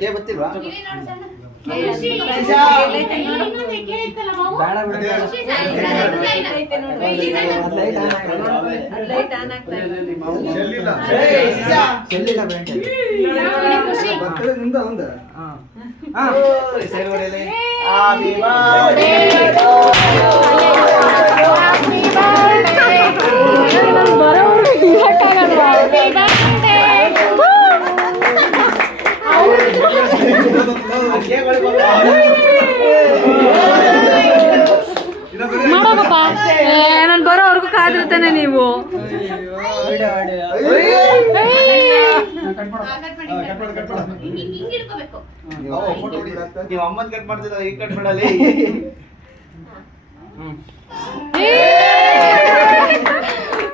K ಗೊತ್ತಿಲ್ವಾ? ಮಾಡೋಕಪ್ಪ ನಾನು ಬರೋವರೆಗೂ ಕಾದಿರ್ತಾನೆ ನೀವು. ನೀವು ಅಮ್ಮನ್ ಕಟ್ ಮಾಡ್ತಿದ್ದ ಈಗ ಕಟ್ ಮಾಡಲಿ.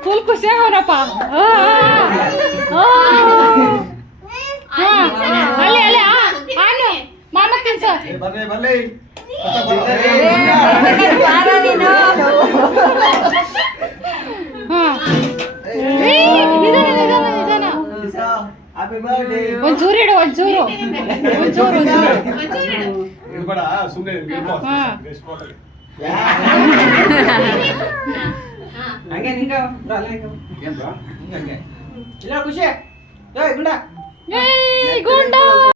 ಫುಲ್ ಖುಷಿಯಾಗವನಪ್ಪ. ಅಲ್ಲಿ ಅಲ್ಲಿ ಆನು ಮಾಮ ತಿನ್ಸ. ಬರ್ಲಿ ಬರ್ಲಿ. ಒಂಚೂರು ಇಡು ಒಂಚೂರು ಒಂಚೂರು ಇರ್ಬೇಡ ಸುಮ್ಮನೆ ಹಂಗೆ ನಿಂಗ ಇಲ್ಲ ಖುಷಿ ಗುಂಡ ಗುಂಡ